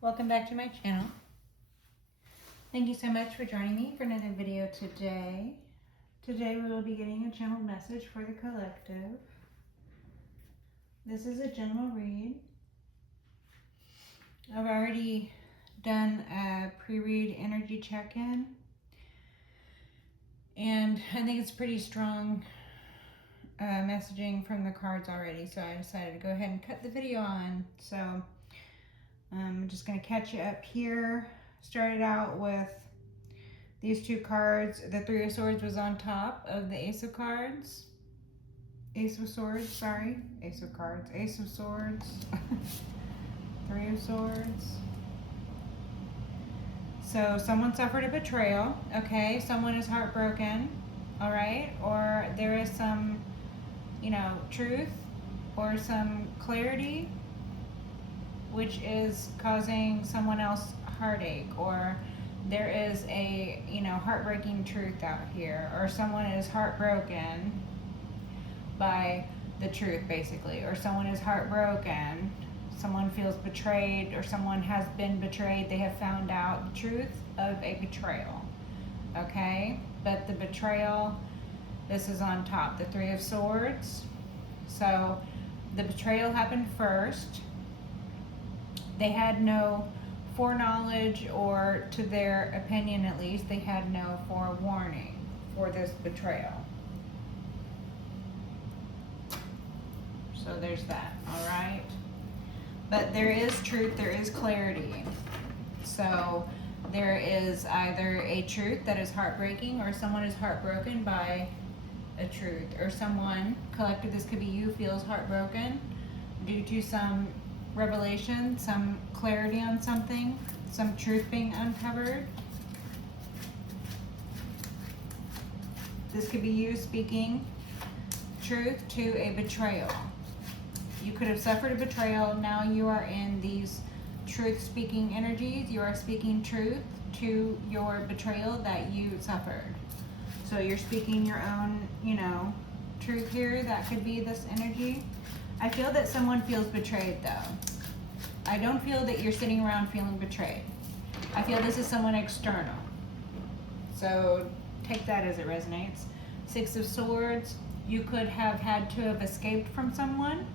Welcome back to my channel. Thank you so much for joining me for another video today. Today we will be getting a channel message for the collective. This is a general read. I've already done a pre-read energy check-in, and I think it's pretty strong messaging from the cards already, so I decided to go ahead and cut the video on. So I'm just going to catch you up here. Started out with these two cards. The Three of Swords was on top of the Ace of Cards. Ace of Swords, sorry. Ace of Cards. Ace of Swords. Three of Swords. So someone suffered a betrayal, okay? Someone is heartbroken, all right? Or there is some, truth or some clarity which is causing someone else heartache, or there is a heartbreaking truth out here, or someone is heartbroken by the truth basically, or someone is heartbroken, someone feels betrayed, or someone has been betrayed. They have found out the truth of a betrayal, okay? But the betrayal, this is on top, the Three of Swords. So the betrayal happened first. They had no foreknowledge, or to their opinion at least, they had no forewarning for this betrayal. So there's that, all right? But there is truth, there is clarity. So there is either a truth that is heartbreaking, or someone is heartbroken by a truth, or someone, collective, this could be you, feels heartbroken due to some revelation, some clarity on something, some truth being uncovered. This could be you speaking truth to a betrayal. You could have suffered a betrayal. Now you are in these truth-speaking energies. You are speaking truth to your betrayal that you suffered. So you're speaking your own, truth here. That could be this energy. I feel that someone feels betrayed though. I don't feel that you're sitting around feeling betrayed. I feel this is someone external. So take that as it resonates. Six of Swords, you could have had to have escaped from someone.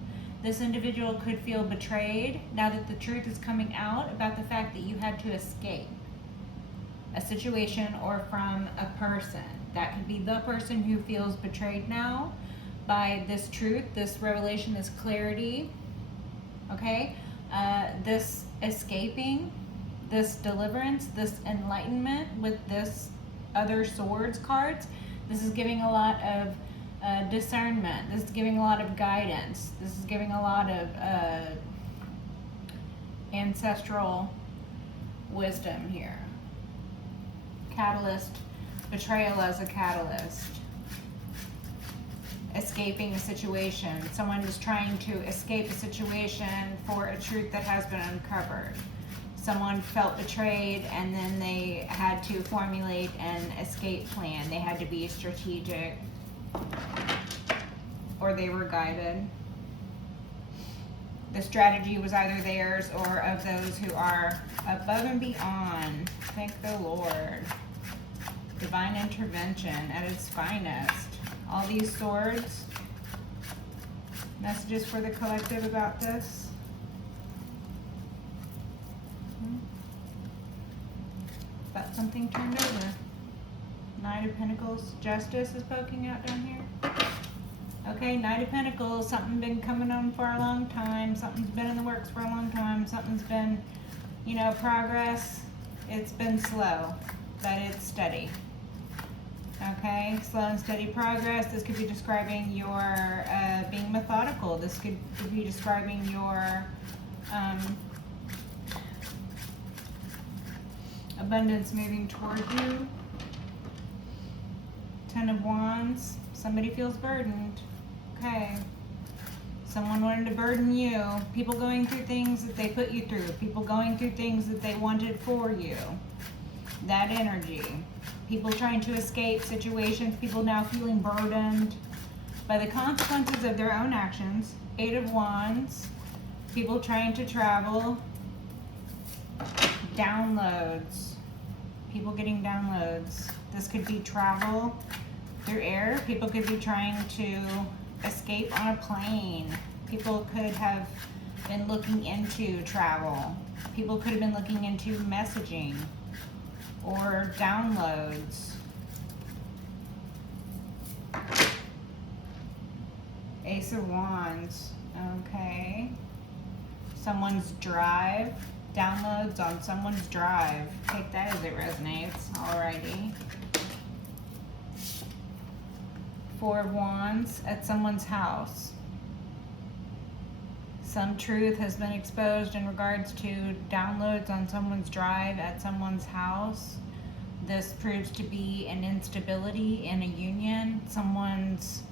This individual could feel betrayed now that the truth is coming out about the fact that you had to escape a situation or from a person. That could be the person who feels betrayed now by this truth, this revelation, this clarity, okay? This escaping, this deliverance, this enlightenment with this other swords cards. This is giving a lot of discernment. This is giving a lot of guidance. This is giving a lot of ancestral wisdom here. Catalyst, betrayal as a catalyst. Escaping a situation. Someone is trying to escape a situation for a truth that has been uncovered. Someone felt betrayed and then they had to formulate an escape plan. They had to be strategic, or they were guided. The strategy was either theirs or of those who are above and beyond. Thank the Lord. Divine intervention at its finest. All these swords. Messages for the collective about this. About something turned over. Knight of Pentacles. Justice is poking out down here. Okay, Knight of Pentacles. Something been coming on for a long time. Something's been in the works for a long time. Something's been, progress. It's been slow, but it's steady. Okay, slow and steady progress. This could be describing your being methodical. This could be describing your abundance moving toward you. Ten of Wands. Somebody feels burdened. Okay. Someone wanted to burden you. People going through things that they put you through. People going through things that they wanted for you. That energy. People trying to escape situations. People now feeling burdened by the consequences of their own actions. Eight of Wands. People trying to travel. Downloads. People getting downloads. This could be travel through air. People could be trying to escape on a plane. People could have been looking into travel. People could have been looking into messaging or downloads. Ace of Wands. Okay. Someone's drive. Downloads on someone's drive. Take that as it resonates. Alrighty. Four of Wands at someone's house. Some truth has been exposed in regards to downloads on someone's drive at someone's house. This proves to be an instability in a union. Someone's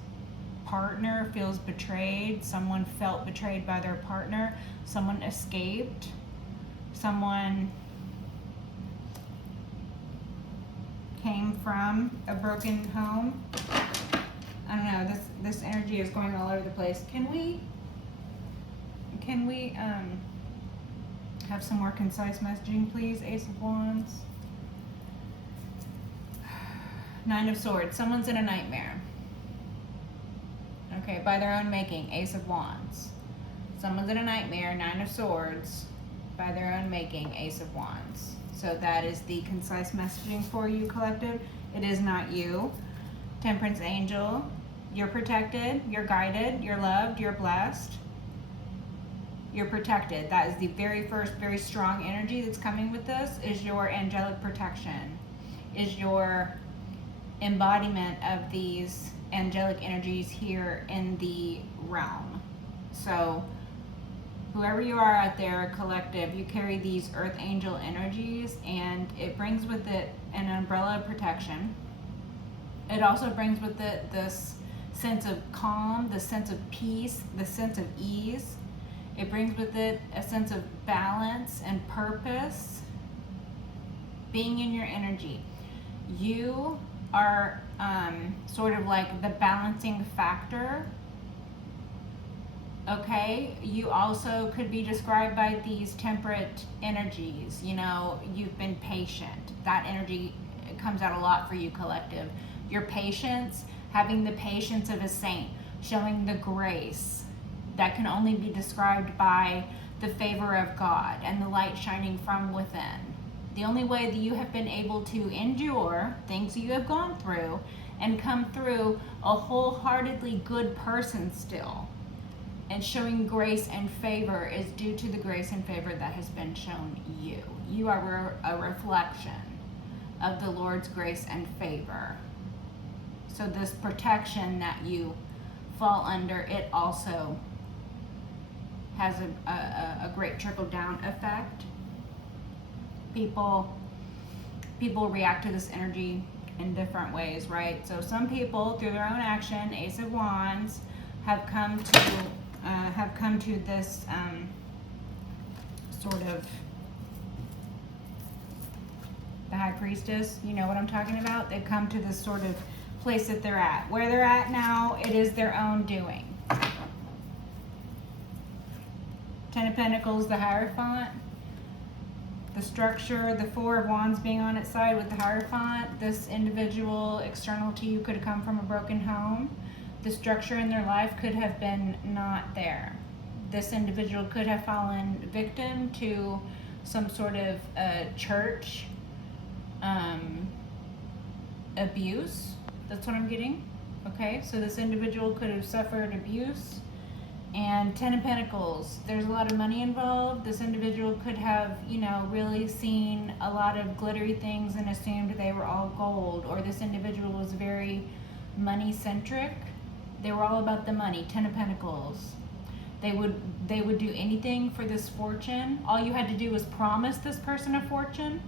partner feels betrayed. Someone felt betrayed by their partner. Someone escaped. Someone came from a broken home. I don't know, this energy is going all over the place. Can we have some more concise messaging, please? Ace of Wands. Nine of Swords. Someone's in a nightmare. Okay, by their own making. Ace of Wands. Someone's in a nightmare. Nine of Swords. By their own making. Ace of Wands. So that is the concise messaging for you, collective. It is not you. Temperance Angel. You're protected. You're guided. You're loved. You're blessed. You're protected. That is the very first, very strong energy that's coming with this, is your angelic protection, is your embodiment of these angelic energies here in the realm. So whoever you are out there, collective, you carry these earth angel energies, and it brings with it an umbrella of protection. It also brings with it this sense of calm, the sense of peace, the sense of ease. It brings with it a sense of balance and purpose, being in your energy. You are sort of like the balancing factor, okay? You also could be described by these temperate energies. You know, you've been patient. That energy comes out a lot for you, collective. Your patience, having the patience of a saint, showing the grace that can only be described by the favor of God and the light shining from within. The only way that you have been able to endure things you have gone through and come through a wholeheartedly good person still, and showing grace and favor, is due to the grace and favor that has been shown you. You are a reflection of the Lord's grace and favor. So this protection that you fall under, it also has a great trickle-down effect. People react to this energy in different ways, right? So some people, through their own action, Ace of Wands, have come to this sort of, the High Priestess, you know what I'm talking about? They've come to this sort of place that they're at. Where they're at now, it is their own doing. Ten of Pentacles, the Hierophant. The structure, the Four of Wands being on its side with the Hierophant. This individual, external to you, could have come from a broken home. The structure in their life could have been not there. This individual could have fallen victim to some sort of church abuse. That's what I'm getting. Okay, so this individual could have suffered abuse. And Ten of Pentacles, there's a lot of money involved. This individual could have, you know, really seen a lot of glittery things and assumed they were all gold. Or this individual was very money-centric. They were all about the money. Ten of Pentacles. They would do anything for this fortune. All you had to do was promise this person a fortune,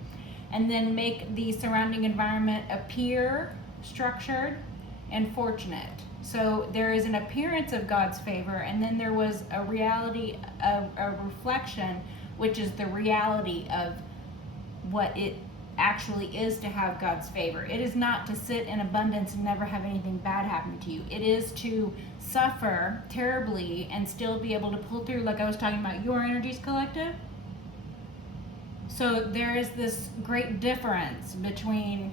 and then make the surrounding environment appear structured and fortunate. So there is an appearance of God's favor, and then there was a reality of a reflection, which is the reality of what it actually is to have God's favor. It is not to sit in abundance and never have anything bad happen to you. It is to suffer terribly and still be able to pull through, like I was talking about your energies, collective. So there is this great difference between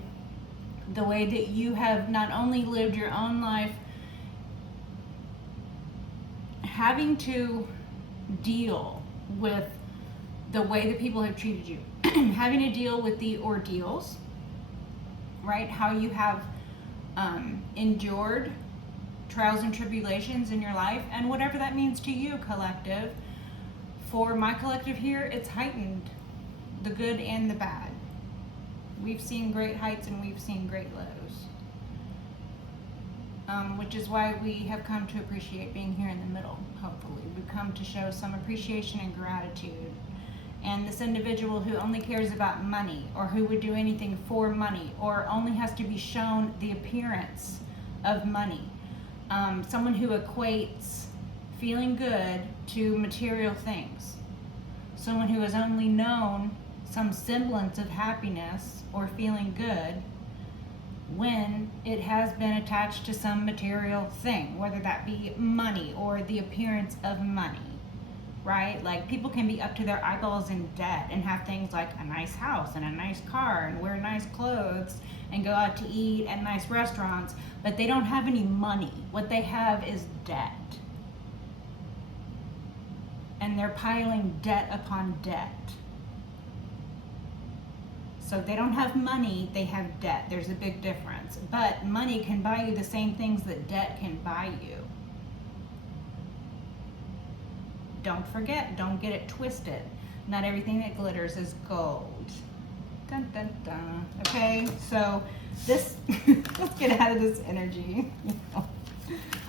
the way that you have not only lived your own life, having to deal with the way that people have treated you, having to deal with the ordeals, right? How you have endured trials and tribulations in your life, and whatever that means to you, collective. For my collective here, it's heightened, the good and the bad. We've seen great heights and we've seen great lows. Which is why we have come to appreciate being here in the middle, hopefully. We've come to show some appreciation and gratitude. And this individual who only cares about money, or who would do anything for money, or only has to be shown the appearance of money. Someone who equates feeling good to material things. Someone who has only known some semblance of happiness or feeling good when it has been attached to some material thing, whether that be money or the appearance of money, right? Like, people can be up to their eyeballs in debt and have things like a nice house and a nice car and wear nice clothes and go out to eat at nice restaurants, but they don't have any money. What they have is debt. And they're piling debt upon debt. So they don't have money, they have debt. There's a big difference. But money can buy you the same things that debt can buy you. Don't forget, don't get it twisted. Not everything that glitters is gold. Dun, dun, dun. Okay, so this, let's get out of this energy.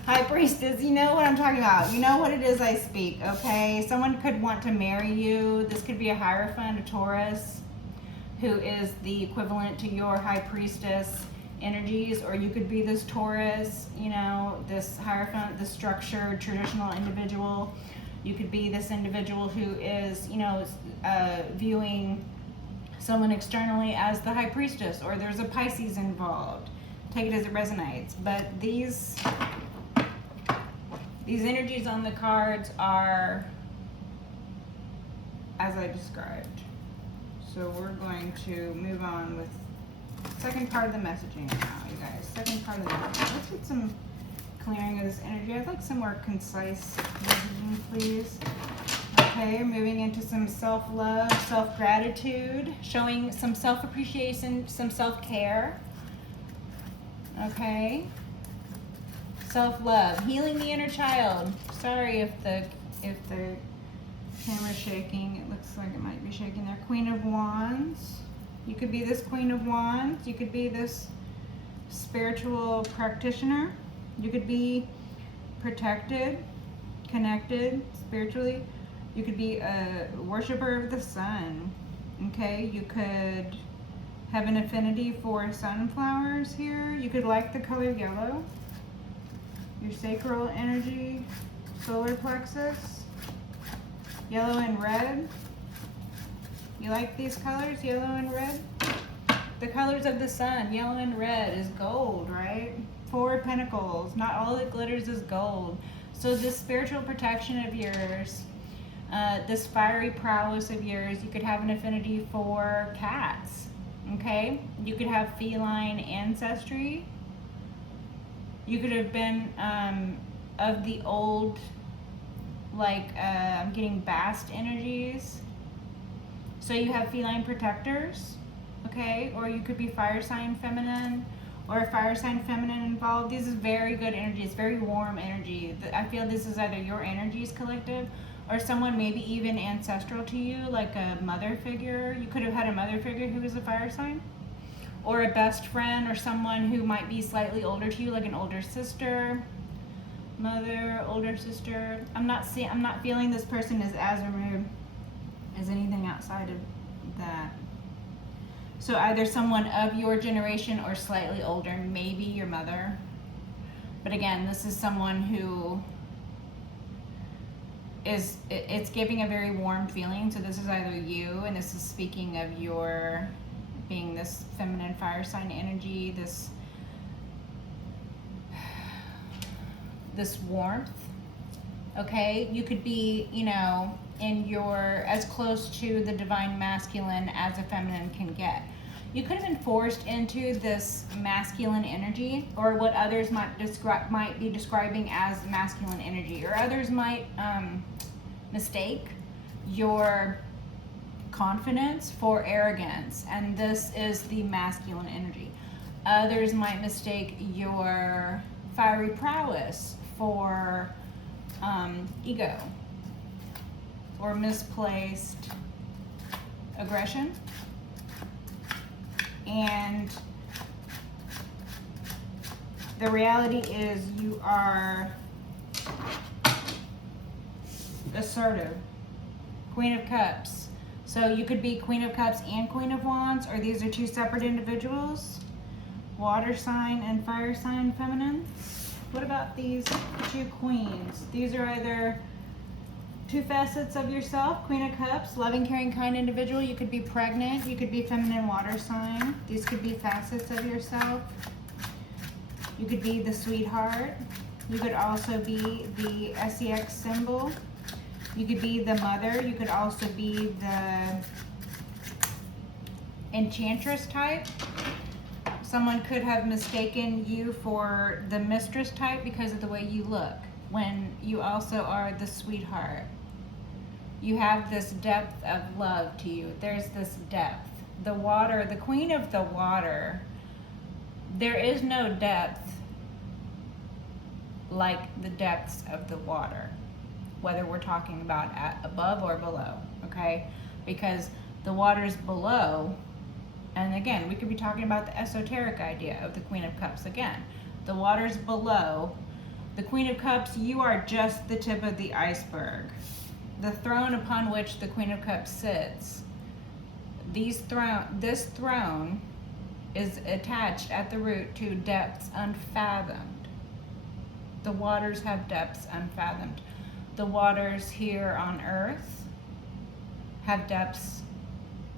High Priestess, you know what I'm talking about. You know what it is I speak, okay? Someone could want to marry you. This could be a Hierophant, a Taurus, who is the equivalent to your High Priestess energies, or you could be this Taurus, you know, this Hierophant, the structured, traditional individual. You could be this individual who is, you know, viewing someone externally as the High Priestess, or there's a Pisces involved. Take it as it resonates. But these energies on the cards are as I described. So we're going to move on with the second part of the messaging now, you guys. Second part of the messaging. Let's get some clearing of this energy. I'd like some more concise messaging, please. Okay, moving into some self-love, self-gratitude, showing some self-appreciation, some self-care. Okay. Self-love, healing the inner child. Sorry if the camera's shaking. It looks like it might be shaking there. Queen of Wands. You could be this Queen of Wands. You could be this spiritual practitioner. You could be protected, connected spiritually. You could be a worshiper of the sun. Okay, you could have an affinity for sunflowers here. You could like the color yellow. Your sacral energy, solar plexus, yellow and red. You like these colors, yellow and red? The colors of the sun, yellow and red, is gold, right? Four of Pentacles, not all that glitters is gold. So this spiritual protection of yours, this fiery prowess of yours, you could have an affinity for cats, okay? You could have feline ancestry. You could have been of the old, like, I'm getting bast energies. So you have feline protectors, okay? Or you could be fire sign feminine, or a fire sign feminine involved. This is very good energy. It's very warm energy. I feel this is either your energies collective, or someone maybe even ancestral to you, like a mother figure. You could have had a mother figure who was a fire sign, or a best friend, or someone who might be slightly older to you, like an older sister, mother, older sister. I'm not feeling this person is as removed as anything outside of that. So either someone of your generation or slightly older, maybe your mother. But again, this is someone who is, it's giving a very warm feeling. So this is either you, and this is speaking of your being this feminine fire sign energy, this warmth, Okay, you could be, in your as close to the divine masculine as a feminine can get. You could have been forced into this masculine energy, or what others might be describing as masculine energy, or others might mistake your confidence for arrogance, and this is the masculine energy. Others might mistake your fiery prowess for ego or misplaced aggression. And the reality is you are assertive. Queen of Cups. So you could be Queen of Cups and Queen of Wands, or these are two separate individuals. Water sign and fire sign feminine. What about these two queens? These are either two facets of yourself. Queen of Cups, loving, caring, kind individual. You could be pregnant. You could be feminine water sign. These could be facets of yourself. You could be the sweetheart. You could also be the SEX symbol. You could be the mother. You could also be the enchantress type. Someone could have mistaken you for the mistress type because of the way you look, when you also are the sweetheart. You have this depth of love to you. There's this depth. The water, the queen of the water, there is no depth like the depths of the water, whether we're talking about at above or below, okay? Because the water's below. And again, we could be talking about the esoteric idea of the Queen of Cups again. The water's below. The Queen of Cups, you are just the tip of the iceberg. The throne upon which the Queen of Cups sits, this throne is attached at the root to depths unfathomed. The waters have depths unfathomed. The waters here on earth have depths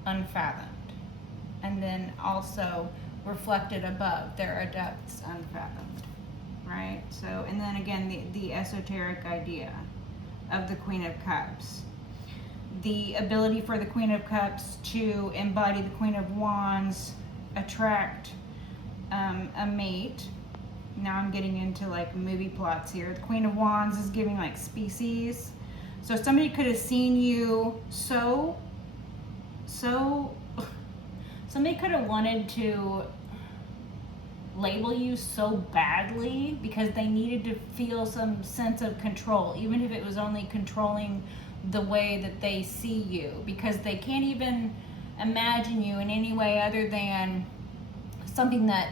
unfathomed. And then also reflected above, there are depths unfathomed, right? So, and then again, the esoteric idea of the Queen of Cups. The ability for the Queen of Cups to embody the Queen of Wands, attract a mate. Now I'm getting into like movie plots here. The Queen of Wands is giving like species. So somebody could have seen you somebody could have wanted to label you so badly because they needed to feel some sense of control, even if it was only controlling the way that they see you, because they can't even imagine you in any way other than something that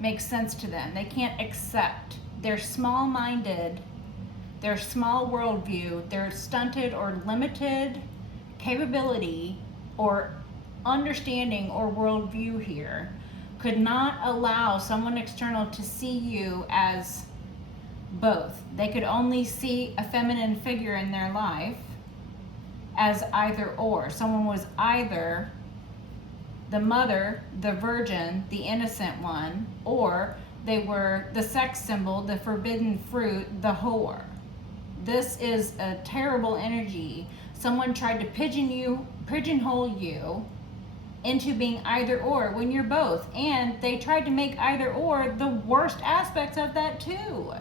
makes sense to them. They can't accept. They're small-minded, their small worldview, their stunted or limited capability or understanding or worldview here could not allow someone external to see you as both. They could only see a feminine figure in their life as either or. Someone was either the mother, the virgin, the innocent one, or they were the sex symbol, the forbidden fruit, the whore. This is a terrible energy. Someone tried to pigeonhole you into being either or when you're both. And they tried to make either or the worst aspects of that too.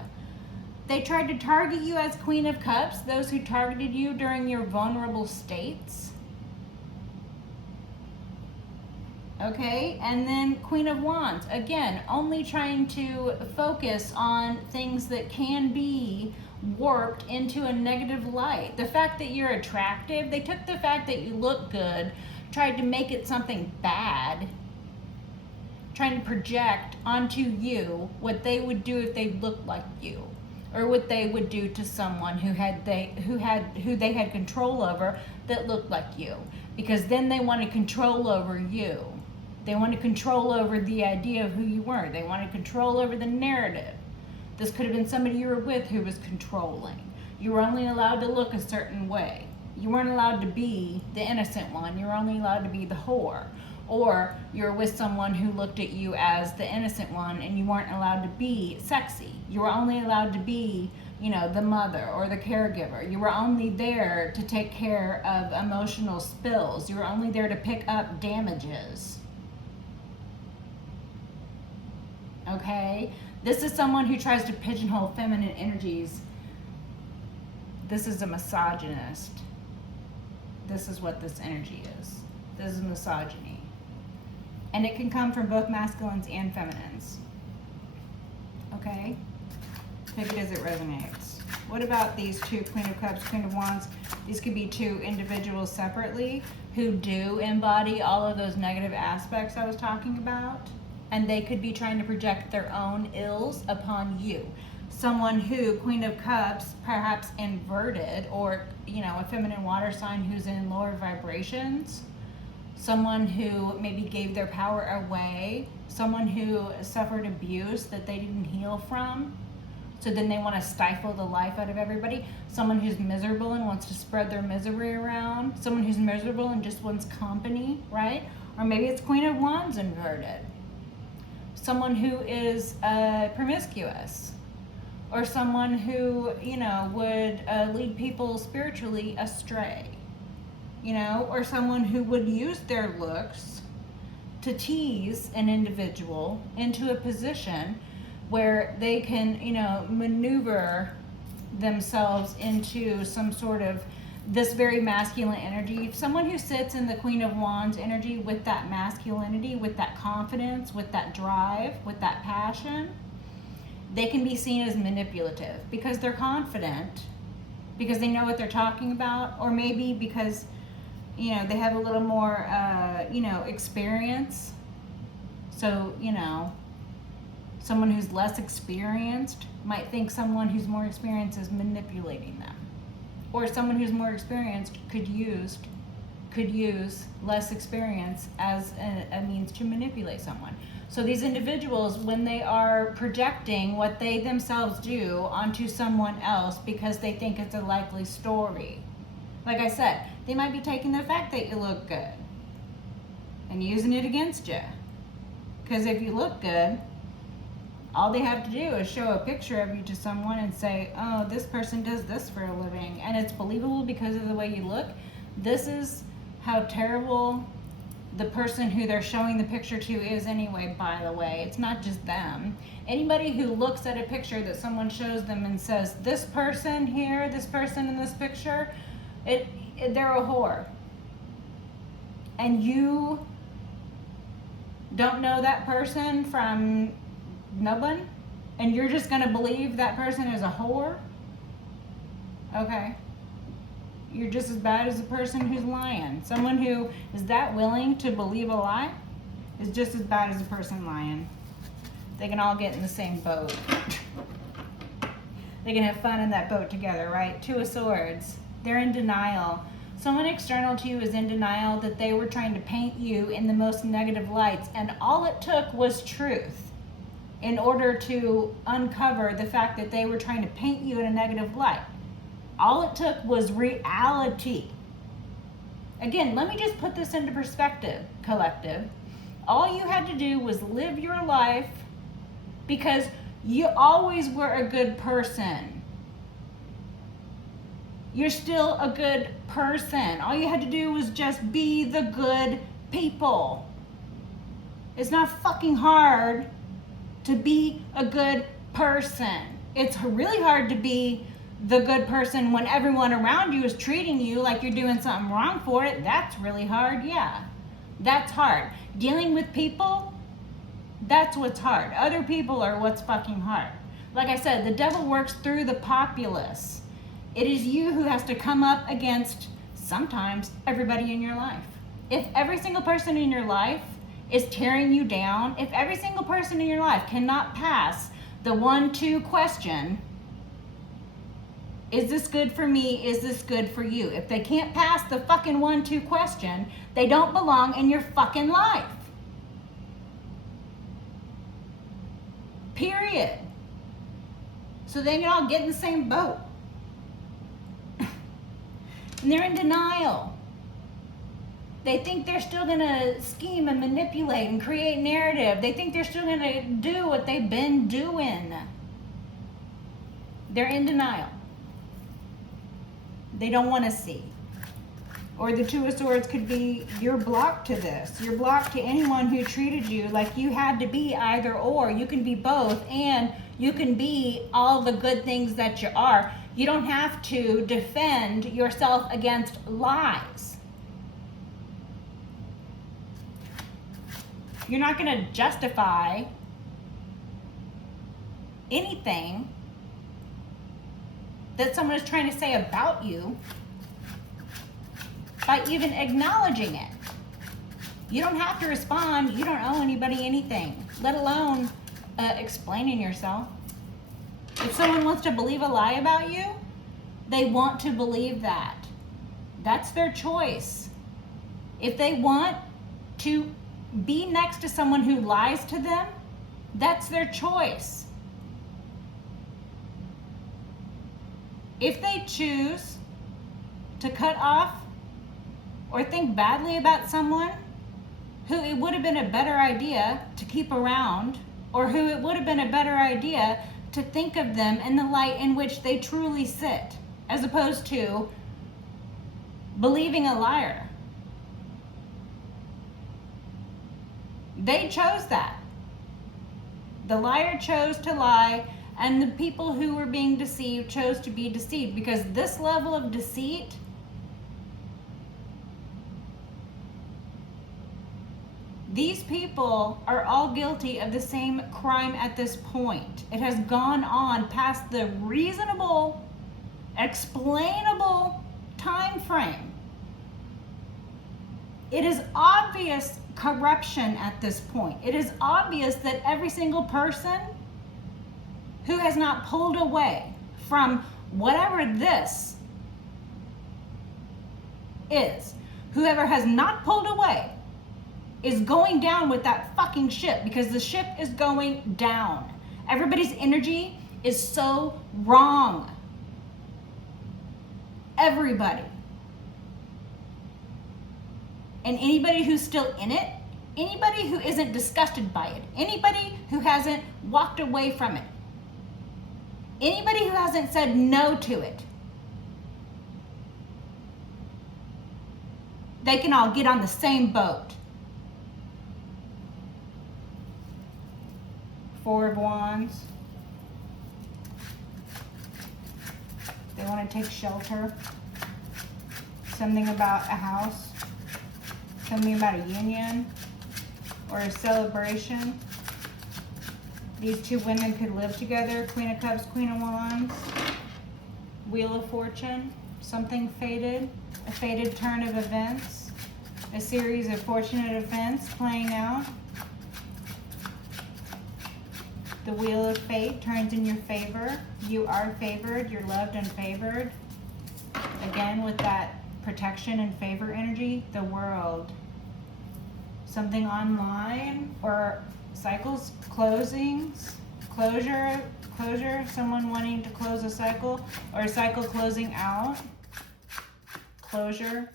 They tried to target you as Queen of Cups, those who targeted you during your vulnerable states. Okay, and then Queen of Wands, again, only trying to focus on things that can be warped into a negative light. The fact that you're attractive, they took the fact that you look good, tried to make it something bad, trying to project onto you what they would do if they looked like you, or what they would do to someone who they had control over that looked like you, because then they wanted control over you. They wanted control over the idea of who you were. They wanted control over the narrative. This could have been somebody you were with who was controlling. You were only allowed to look a certain way. You weren't allowed to be the innocent one. You were only allowed to be the whore. Or you're with someone who looked at you as the innocent one and you weren't allowed to be sexy. You were only allowed to be, the mother or the caregiver. You were only there to take care of emotional spills. You were only there to pick up damages. Okay? This is someone who tries to pigeonhole feminine energies. This is a misogynist. This is what this energy is. This is misogyny. And it can come from both masculines and feminines. Okay? Take it as it resonates. What about these two, Queen of Cups, Queen of Wands? These could be two individuals separately who do embody all of those negative aspects I was talking about. And they could be trying to project their own ills upon you. Someone who, Queen of Cups, perhaps inverted, or, a feminine water sign who's in lower vibrations. Someone who maybe gave their power away. Someone who suffered abuse that they didn't heal from. So then they want to stifle the life out of everybody. Someone who's miserable and wants to spread their misery around. Someone who's miserable and just wants company, right? Or maybe it's Queen of Wands inverted. Someone who is promiscuous. Or someone who, would lead people spiritually astray. Or someone who would use their looks to tease an individual into a position where they can, maneuver themselves into some sort of this very masculine energy. Someone who sits in the Queen of Wands energy with that masculinity, with that confidence, with that drive, with that passion, they can be seen as manipulative because they're confident, because they know what they're talking about, or maybe because they have a little more, experience. So, someone who's less experienced might think someone who's more experienced is manipulating them. Or someone who's more experienced could use less experience as a means to manipulate someone. So these individuals, when they are projecting what they themselves do onto someone else because they think it's a likely story, like I said, they might be taking the fact that you look good and using it against you. Because if you look good, all they have to do is show a picture of you to someone and say, oh, this person does this for a living. And it's believable because of the way you look. This is how terrible the person who they're showing the picture to is anyway, by the way. It's not just them. Anybody who looks at a picture that someone shows them and says, this person here, this person in this picture, they're a whore. And you don't know that person from no one, and you're just going to believe that person is a whore? Okay. You're just as bad as the person who's lying. Someone who is that willing to believe a lie is just as bad as the person lying. They can all get in the same boat. They can have fun in that boat together, right? Two of Swords. They're in denial. Someone external to you is in denial that they were trying to paint you in the most negative lights, and all it took was truth in order to uncover the fact that they were trying to paint you in a negative light. All it took was reality. Again, let me just put this into perspective, collective. All you had to do was live your life because you always were a good person. You're still a good person. All you had to do was just be the good people. It's not fucking hard to be a good person. It's really hard to be the good person when everyone around you is treating you like you're doing something wrong for it. That's really hard, yeah. That's hard. Dealing with people, that's what's hard. Other people are what's fucking hard. Like I said, the devil works through the populace. It is you who has to come up against, sometimes, everybody in your life. If every single person in your life is tearing you down, if every single person in your life cannot pass the 1-2 question, is this good for me? Is this good for you? If they can't pass the fucking 1-2 question, they don't belong in your fucking life. Period. So they can all get in the same boat. And they're in denial. They think they're still going to scheme and manipulate and create narrative. They think they're still going to do what they've been doing. They're in denial. They don't want to see. Or the Two of Swords could be, you're blocked to this. You're blocked to anyone who treated you like you had to be either or. You can be both, and you can be all the good things that you are. You don't have to defend yourself against lies. You're not going to justify anything that someone is trying to say about you by even acknowledging it. You don't have to respond. You don't owe anybody anything, let alone explaining yourself. If someone wants to believe a lie about you, they want to believe that. That's their choice. If they want to be next to someone who lies to them, that's their choice. If they choose to cut off or think badly about someone who it would have been a better idea to keep around, or who it would have been a better idea to think of them in the light in which they truly sit, as opposed to believing a liar. They chose that. The liar chose to lie, and the people who were being deceived chose to be deceived, because this level of deceit these people are all guilty of the same crime at this point. It has gone on past the reasonable, explainable time frame. It is obvious corruption at this point. It is obvious that every single person who has not pulled away from whatever this is, whoever has not pulled away, is going down with that fucking ship, because the ship is going down. Everybody's energy is so wrong. Everybody. And anybody who's still in it, anybody who isn't disgusted by it, anybody who hasn't walked away from it, anybody who hasn't said no to it, they can all get on the same boat. Four of Wands. They want to take shelter. Something about a house. Something about a union or a celebration. These two women could live together. Queen of Cups, Queen of Wands. Wheel of Fortune. Something fated. A fated turn of events. A series of fortunate events playing out. The Wheel of Fate turns in your favor. You are favored. You're loved and favored. Again, with that protection and favor energy. The World. Something online or cycles, closings, closure, someone wanting to close a cycle, or a cycle closing out. Closure.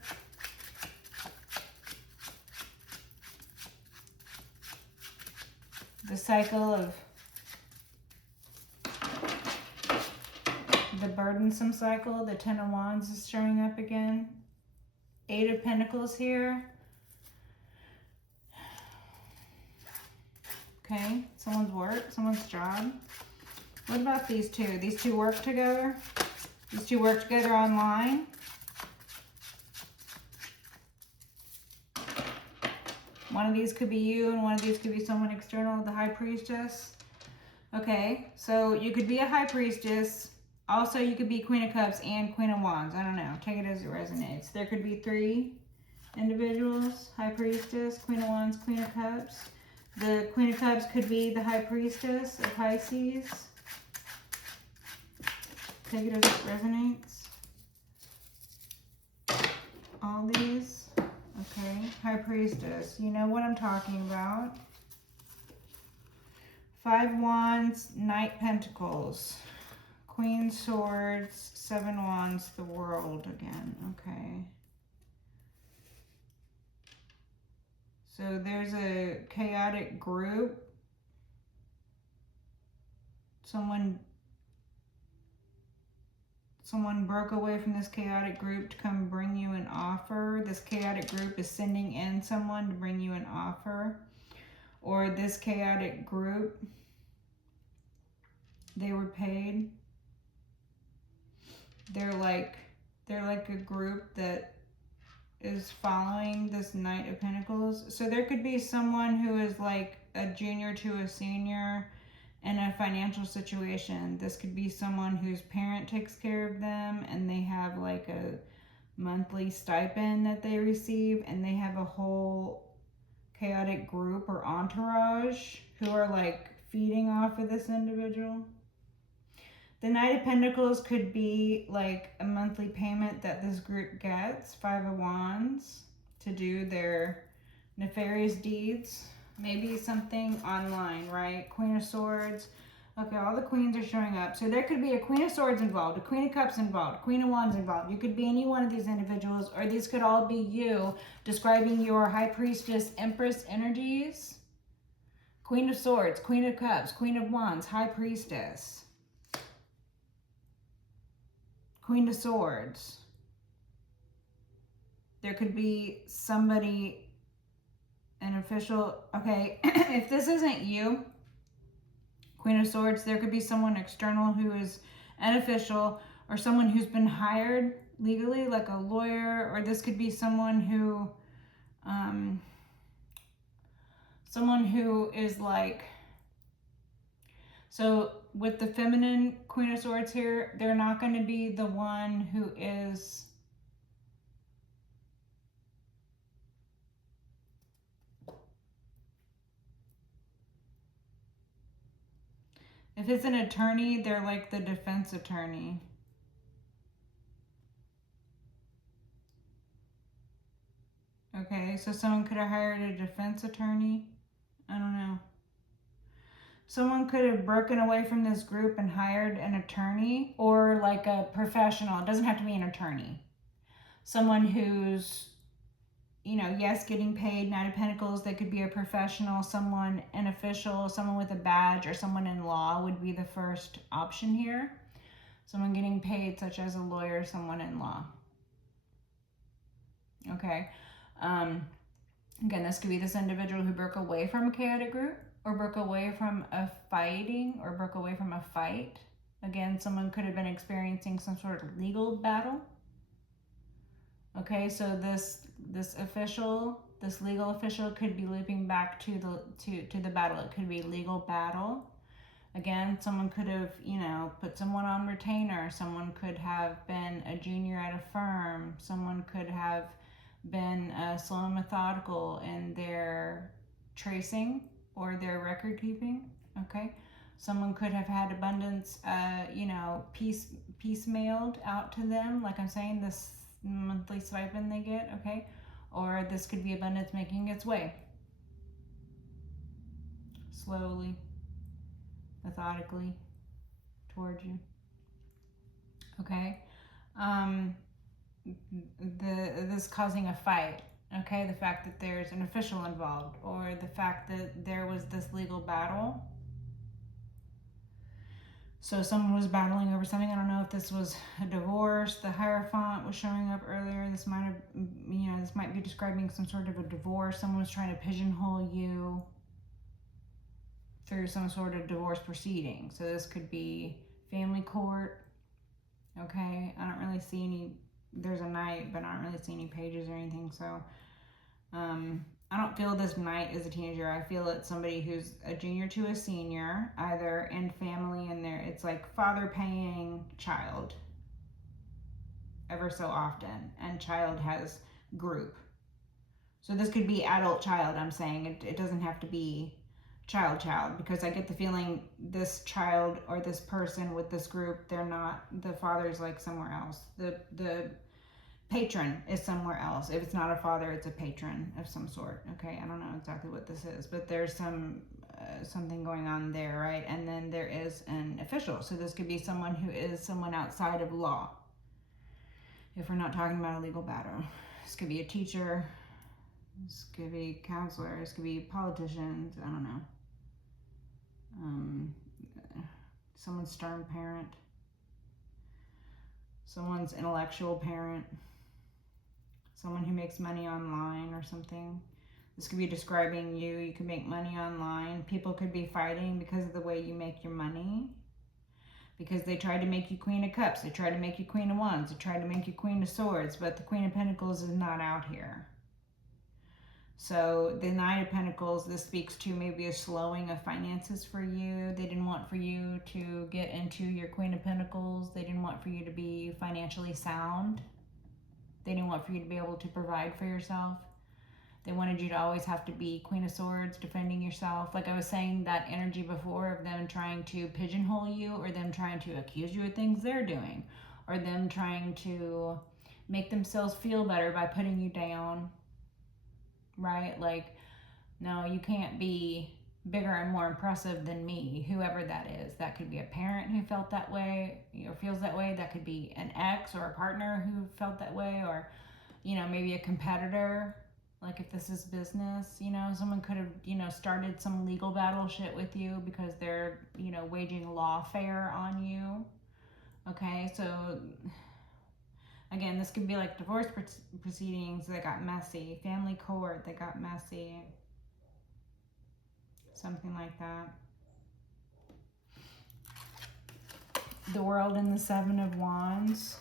The cycle of the burdensome cycle. The Ten of Wands is showing up again. Eight of Pentacles here. Okay, someone's work, someone's job. What about these two? These two work together. These two work together online. One of these could be you, and one of these could be someone external, the High Priestess. Okay, so you could be a High Priestess. Also, you could be Queen of Cups and Queen of Wands. I don't know. Take it as it resonates. There could be three individuals. High Priestess, Queen of Wands, Queen of Cups. The Queen of Cups could be the High Priestess of Pisces. Take it as it resonates. All these. Okay. High Priestess. You know what I'm talking about. Five Wands, Knight Pentacles. Queen Swords, Seven Wands, the World again. Okay. So there's a chaotic group. Someone broke away from this chaotic group to come bring you an offer. This chaotic group is sending in someone to bring you an offer. Or this chaotic group, they were paid. They're like a group that is following this Knight of Pentacles. So there could be someone who is like a junior to a senior in a financial situation. This could be someone whose parent takes care of them and they have like a monthly stipend that they receive, and they have a whole chaotic group or entourage who are like feeding off of this individual. The Knight of Pentacles could be like a monthly payment that this group gets, Five of Wands, to do their nefarious deeds. Maybe something online, right? Queen of Swords. Okay, all the queens are showing up. So there could be a Queen of Swords involved, a Queen of Cups involved, a Queen of Wands involved. You could be any one of these individuals, or these could all be you describing your High Priestess, Empress energies. Queen of Swords, Queen of Cups, Queen of Wands, High Priestess. Queen of Swords. There could be somebody, an official. Okay, if this isn't you, Queen of Swords, there could be someone external who is an official, or someone who's been hired legally, like a lawyer, or this could be someone who is like, so with the feminine Queen of Swords here, they're not going to be the one who is if it's an attorney, they're like the defense attorney. Okay, so someone could have hired a defense attorney. I don't know. Someone could have broken away from this group and hired an attorney, or like a professional. It doesn't have to be an attorney. Someone who's, yes, getting paid, Knight of Pentacles. They could be a professional, someone, an official, someone with a badge, or someone in law would be the first option here. Someone getting paid, such as a lawyer, someone in law. Okay. Again, this could be this individual who broke away from a chaotic group, or broke away from a fighting, or broke away from a fight. Again, someone could have been experiencing some sort of legal battle. Okay, so this legal official could be looping back to the battle. It could be legal battle. Again, someone could have, put someone on retainer. Someone could have been a junior at a firm. Someone could have been slow and methodical in their tracing or their record keeping. Okay, someone could have had abundance, piecemealed out to them. Like I'm saying, this monthly stipend they get. Okay, or this could be abundance making its way slowly, methodically towards you. Okay, this causing a fight. Okay, the fact that there's an official involved, or the fact that there was this legal battle. So someone was battling over something. I don't know if this was a divorce. The Hierophant was showing up earlier. This might have, this might be describing some sort of a divorce. Someone was trying to pigeonhole you through some sort of divorce proceeding. So this could be family court. Okay, I don't really see any, there's a knight, but I don't really see any pages or anything. So I don't feel this knight is a teenager. I feel it's somebody who's a junior to a senior, either in family, and it's like father paying child ever so often, and child has group. So this could be adult child, I'm saying. It doesn't have to be child, because I get the feeling this child or this person with this group, they're not, the father's like somewhere else. The patron is somewhere else. If it's not a father, it's a patron of some sort. Okay, I don't know exactly what this is, but there's something going on there, right? And then there is an official. So this could be someone who is someone outside of law. If we're not talking about a legal battle, this could be a teacher, This could be counselors, could be politicians, I don't know. Someone's stern parent. Someone's intellectual parent. Someone who makes money online or something. This could be describing you. You could make money online. People could be fighting because of the way you make your money. Because they tried to make you Queen of Cups. They tried to make you Queen of Wands. They tried to make you Queen of Swords. But the Queen of Pentacles is not out here. So the Knight of Pentacles, this speaks to maybe a slowing of finances for you. They didn't want for you to get into your Queen of Pentacles. They didn't want for you to be financially sound. They didn't want for you to be able to provide for yourself. They wanted you to always have to be Queen of Swords, defending yourself. Like I was saying, that energy before of them trying to pigeonhole you, or them trying to accuse you of things they're doing, or them trying to make themselves feel better by putting you down, right? Like, no, you can't be bigger and more impressive than me, whoever that is. That could be a parent who felt that way or feels that way. That could be an ex or a partner who felt that way, or, you know, maybe a competitor. Like if this is business, you know, someone could have, you know, started some legal battle shit with you because they're, you know, waging lawfare on you. Okay, so again, this could be like divorce proceedings that got messy, family court that got messy, something like that. The World and the Seven of Wands.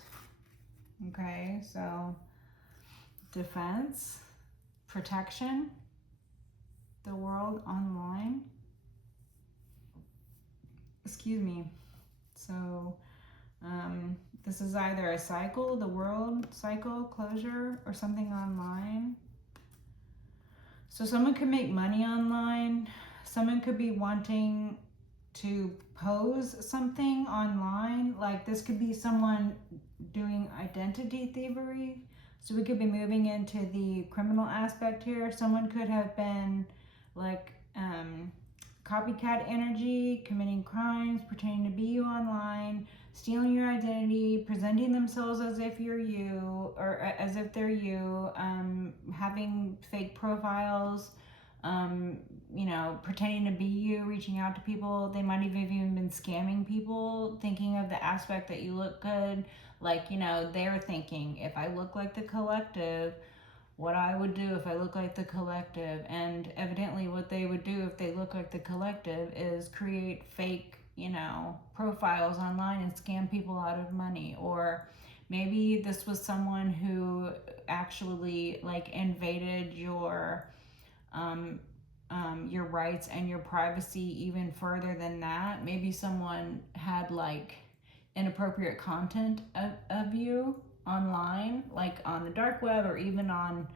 Okay, so defense, protection, the World online. Excuse me. So this is either a cycle, the World cycle, closure, or something online. So someone could make money online. Someone could be wanting to pose something online. Like this could be someone doing identity thievery. So we could be moving into the criminal aspect here. Someone could have been like copycat energy, committing crimes, pretending to be you online, stealing your identity, presenting themselves as if you're you, or as if they're you, having fake profiles, you know, pretending to be you, reaching out to people. They might have even been scamming people, thinking of the aspect that you look good. Like, you know, they're thinking, if I look like the collective, what I would do if I look like the collective. And evidently what they would do if they look like the collective is create fake, you know, profiles online and scam people out of money. Or maybe this was someone who actually like invaded your rights and your privacy even further than that. Maybe someone had like inappropriate content of you online, like on the dark web, or even on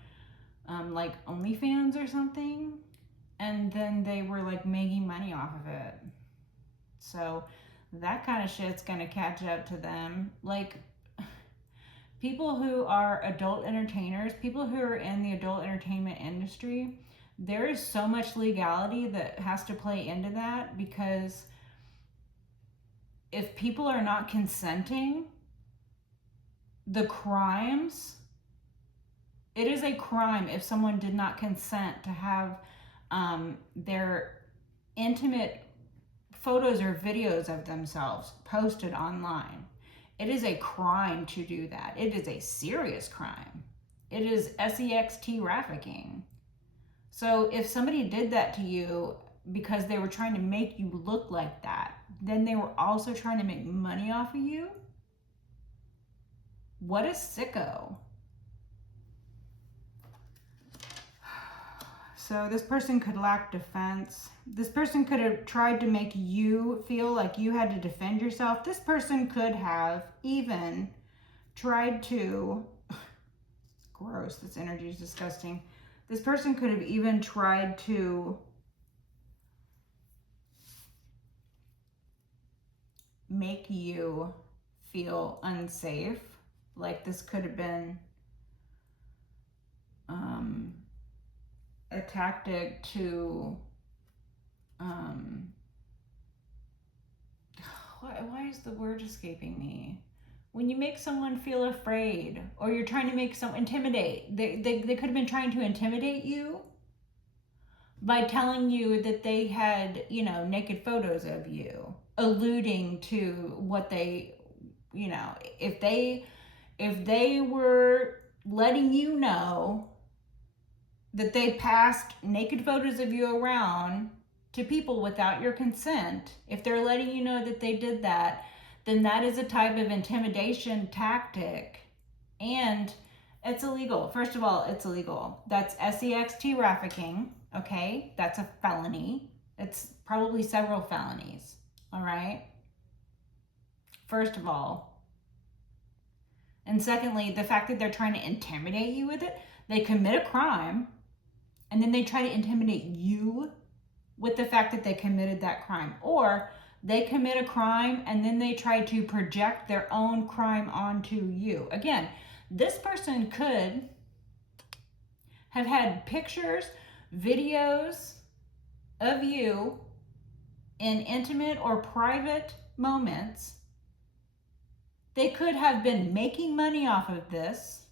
like OnlyFans or something, and then they were like making money off of it. So that kind of shit's gonna catch up to them. Like people who are adult entertainers, people who are in the adult entertainment industry, there is so much legality that has to play into that, because if people are not consenting, the crimes, it is a crime if someone did not consent to have their intimate photos or videos of themselves posted online. It is a crime to do that. It is a serious crime. It is sext trafficking. So if somebody did that to you because they were trying to make you look like that, then they were also trying to make money off of you. What a sicko. So this person could lack defense. This person could have tried to make you feel like you had to defend yourself. This person could have even tried to, gross, this energy is disgusting. This person could have even tried to make you feel unsafe. Like this could have been a tactic to why is the word escaping me? When you make someone feel afraid, or you're trying to make someone intimidate, they could have been trying to intimidate you by telling you that they had, naked photos of you, alluding to what they, if they were letting you know that they passed naked photos of you around to people without your consent, if they're letting you know that they did that, then that is a type of intimidation tactic, and it's illegal. First of all, it's illegal. That's sex trafficking, okay? That's a felony. It's probably several felonies, all right? First of all. And secondly, the fact that they're trying to intimidate you with it, they commit a crime, and then they try to intimidate you with the fact that they committed that crime. Or they commit a crime and then they try to project their own crime onto you. Again, this person could have had pictures, videos of you in intimate or private moments. They could have been making money off of this.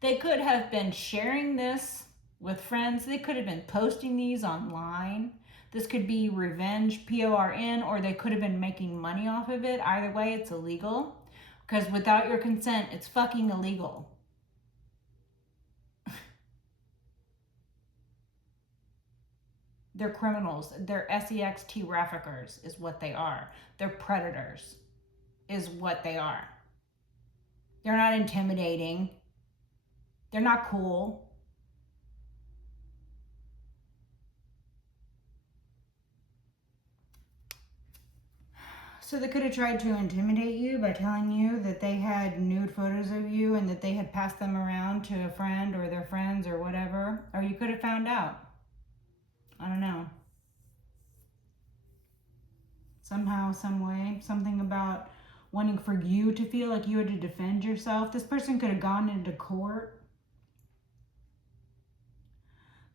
They could have been sharing this with friends. They could have been posting these online. This could be revenge, PORN, or they could have been making money off of it. Either way, it's illegal. Because without your consent, it's fucking illegal. They're criminals. They're sex traffickers is what they are. They're predators is what they are. They're not intimidating. They're not cool. So they could have tried to intimidate you by telling you that they had nude photos of you and that they had passed them around to a friend or their friends or whatever. Or you could have found out. I don't know. Somehow, some way, something about wanting for you to feel like you had to defend yourself. This person could have gone into court.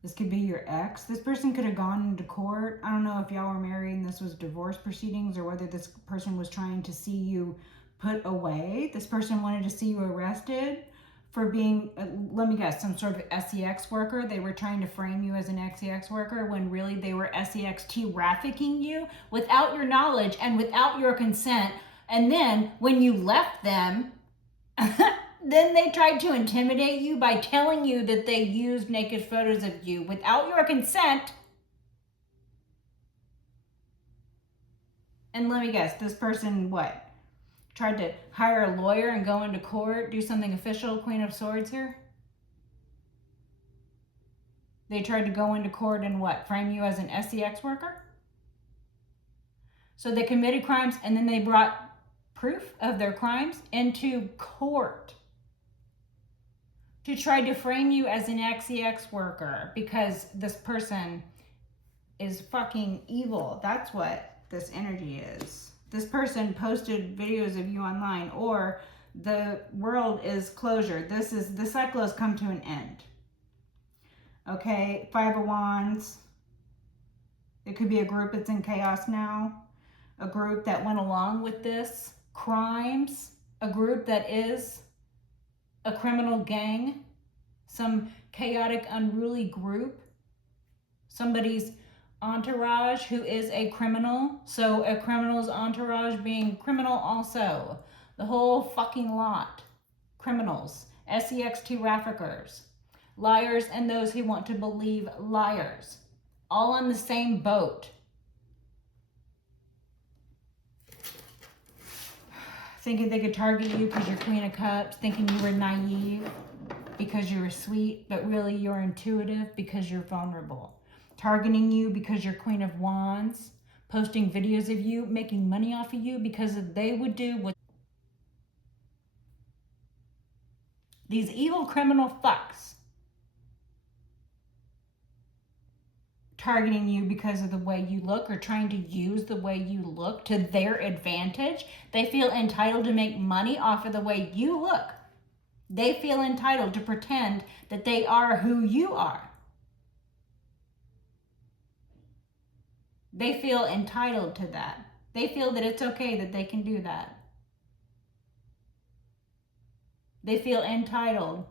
This could be your ex. This person could have gone into court. I don't know if y'all were married and this was divorce proceedings, or whether this person was trying to see you put away. This person wanted to see you arrested for being, let me guess, some sort of sex worker. They were trying to frame you as an sex worker when really they were sex trafficking you without your knowledge and without your consent. And then when you left them, then they tried to intimidate you by telling you that they used naked photos of you without your consent. And let me guess, this person, what? Tried to hire a lawyer and go into court, do something official, Queen of Swords here? They tried to go into court and what? Frame you as an sex worker? So they committed crimes and then they brought proof of their crimes into court to try to frame you as an sex worker because this person is fucking evil. That's what this energy is. This person posted videos of you online, or the world is closure. The cycle has come to an end. Okay, Five of Wands. It could be a group that's in chaos now. A group that went along with this crimes. A group that is a criminal gang. Some chaotic, unruly group. Somebody's entourage who is a criminal. So a criminal's entourage being criminal also. The whole fucking lot. Criminals. sex traffickers. Liars and those who want to believe liars. All on the same boat. Thinking they could target you because you're Queen of Cups. Thinking you were naive because you were sweet. But really you're intuitive because you're vulnerable. Targeting you because you're Queen of Wands. Posting videos of you. Making money off of you because they would do what these evil criminal fucks. Targeting you because of the way you look, or trying to use the way you look to their advantage. They feel entitled to make money off of the way you look. They feel entitled to pretend that they are who you are. They feel entitled to that. They feel that it's okay that they can do that. They feel entitled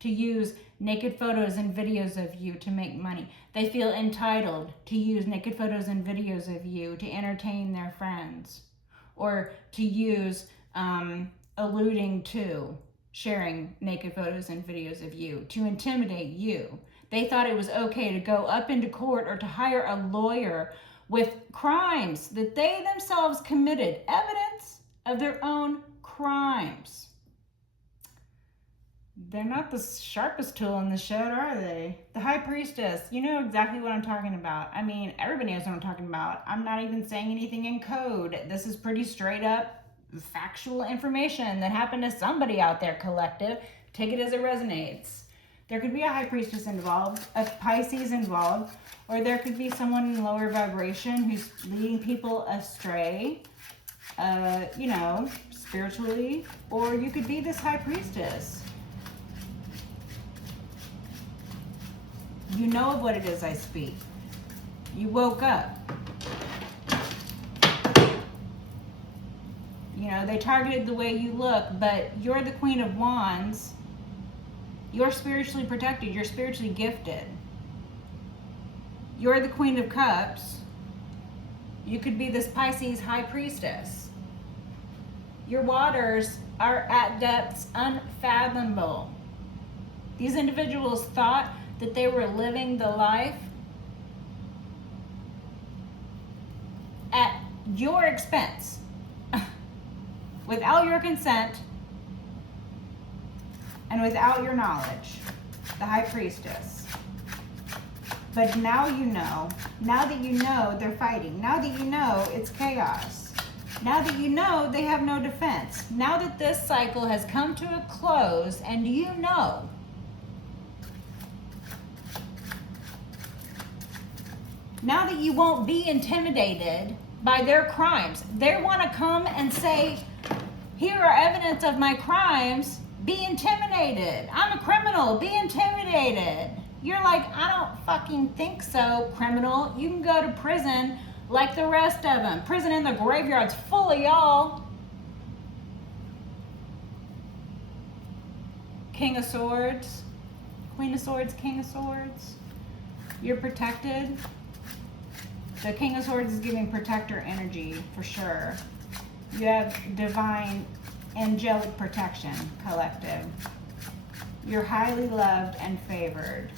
to use naked photos and videos of you to make money. They feel entitled to use naked photos and videos of you to entertain their friends, or to use alluding to sharing naked photos and videos of you to intimidate you. They thought it was okay to go up into court or to hire a lawyer with crimes that they themselves committed, evidence of their own crimes. They're not the sharpest tool in the shed, are they? The high priestess, you know exactly what I'm talking about. I mean, everybody knows what I'm talking about. I'm not even saying anything in code. This is pretty straight up factual information that happened to somebody out there, collective. Take it as it resonates. There could be a high priestess involved, a Pisces involved, or there could be someone in lower vibration who's leading people astray, spiritually, or you could be this high priestess. You know of what it is I speak. You woke up. You know, they targeted the way you look, but you're the Queen of Wands. You're spiritually protected. You're spiritually gifted. You're the Queen of Cups. You could be this Pisces high priestess. Your waters are at depths unfathomable. These individuals thought that they were living the life at your expense, without your consent and without your knowledge, the high priestess. But now you know, now that you know they're fighting, now that you know it's chaos, now that you know they have no defense, now that this cycle has come to a close and you know now that you won't be intimidated by their crimes. They want to come and say, here are evidence of my crimes. Be intimidated. I'm a criminal. Be intimidated. You're like, I don't fucking think so, criminal. You can go to prison like the rest of them. Prison in the graveyard's full of y'all. King of Swords. Queen of Swords, King of Swords. You're protected. The King of Swords is giving protector energy for sure. You have divine angelic protection, collective. You're highly loved and favored.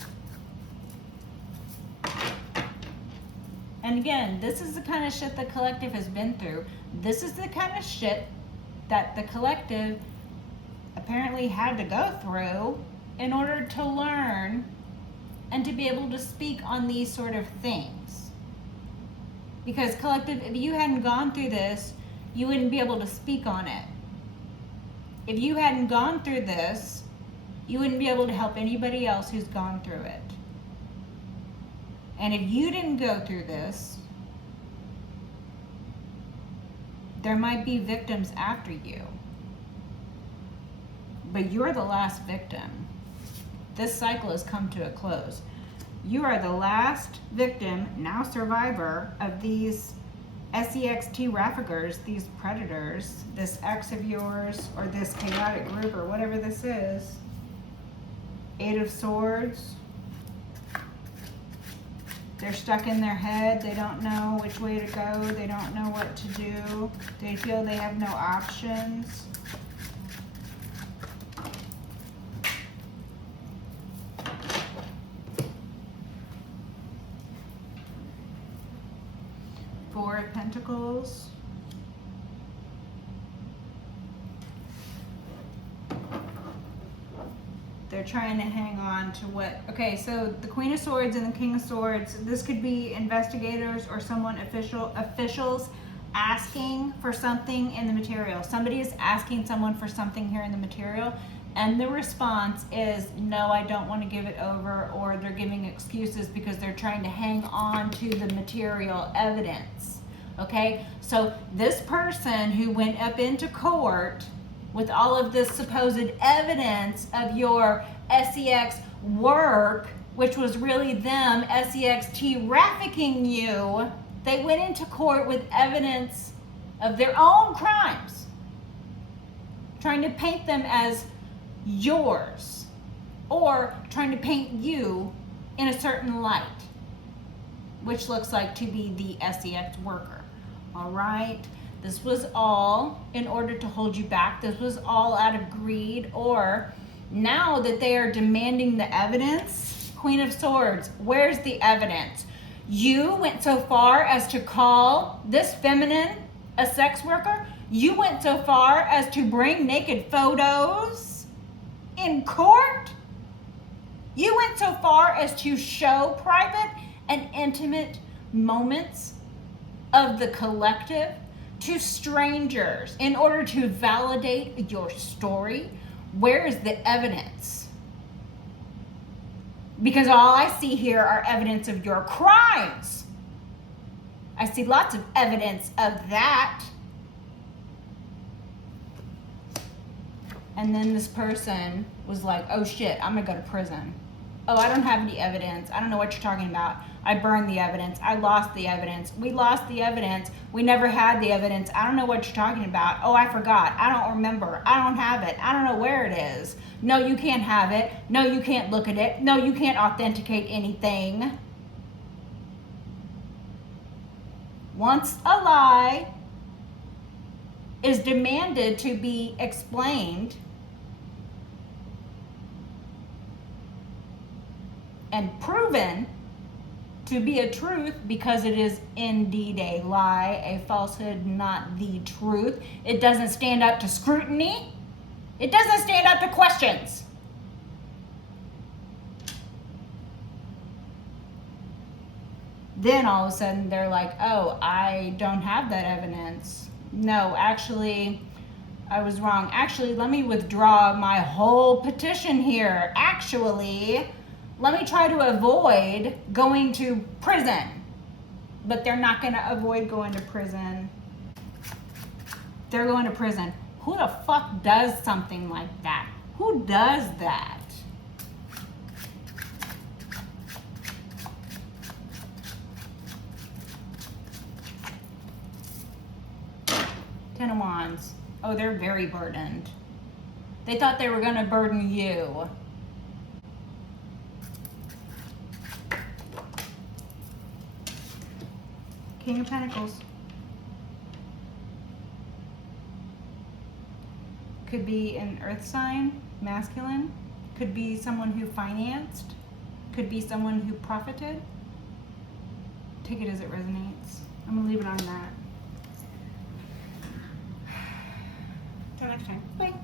And again, this is the kind of shit the collective has been through. This is the kind of shit that the collective apparently had to go through in order to learn and to be able to speak on these sort of things. Because collective, if you hadn't gone through this, you wouldn't be able to speak on it. If you hadn't gone through this, you wouldn't be able to help anybody else who's gone through it. And if you didn't go through this, there might be victims after you. But you're the last victim. This cycle has come to a close. You are the last victim, now survivor, of these SEXT traffickers, these predators, this ex of yours, or this chaotic group, or whatever this is. Eight of Swords. They're stuck in their head. They don't know which way to go. They don't know what to do. They feel they have no options. Four of Pentacles. They're trying to hang on to what... Okay, so the Queen of Swords and the King of Swords, this could be investigators or someone officials asking for something in the material. Somebody is asking someone for something here in the material, and the response is, no, I don't want to give it over, or they're giving excuses because they're trying to hang on to the material evidence. Okay, so this person who went up into court with all of this supposed evidence of your SEX work, which was really them SEXT trafficking you, they went into court with evidence of their own crimes, trying to paint them as yours, or trying to paint you in a certain light, which looks like to be the SEX worker. All right? This was all in order to hold you back. This was all out of greed, or now that they are demanding the evidence, Queen of Swords, where's the evidence? You went so far as to call this feminine a sex worker. You went so far as to bring naked photos in court. You went so far as to show private and intimate moments of the collective to strangers in order to validate your story. Where is the evidence? Because all I see here are evidence of your crimes. I see lots of evidence of that. And then this person was like, oh shit, I'm gonna go to prison. Oh, I don't have any evidence. I don't know what you're talking about. I burned the evidence. I lost the evidence. We lost the evidence. We never had the evidence. I don't know what you're talking about. Oh, I forgot. I don't remember. I don't have it. I don't know where it is. No, you can't have it. No, you can't look at it. No, you can't authenticate anything. Once a lie is demanded to be explained and proven to be a truth, because it is indeed a lie, a falsehood, not the truth. It doesn't stand up to scrutiny. It doesn't stand up to questions. Then all of a sudden they're like, oh, I don't have that evidence. No, actually, I was wrong. Actually, let me withdraw my whole petition here. Actually, let me try to avoid going to prison. But they're not going to avoid going to prison. They're going to prison. Who the fuck does something like that? Who does that? Ten of Wands. Oh, they're very burdened. They thought they were going to burden you. King of Pentacles. Could be an earth sign, masculine. Could be someone who financed. Could be someone who profited. Take it as it resonates. I'm going to leave it on that. Till next time. Bye.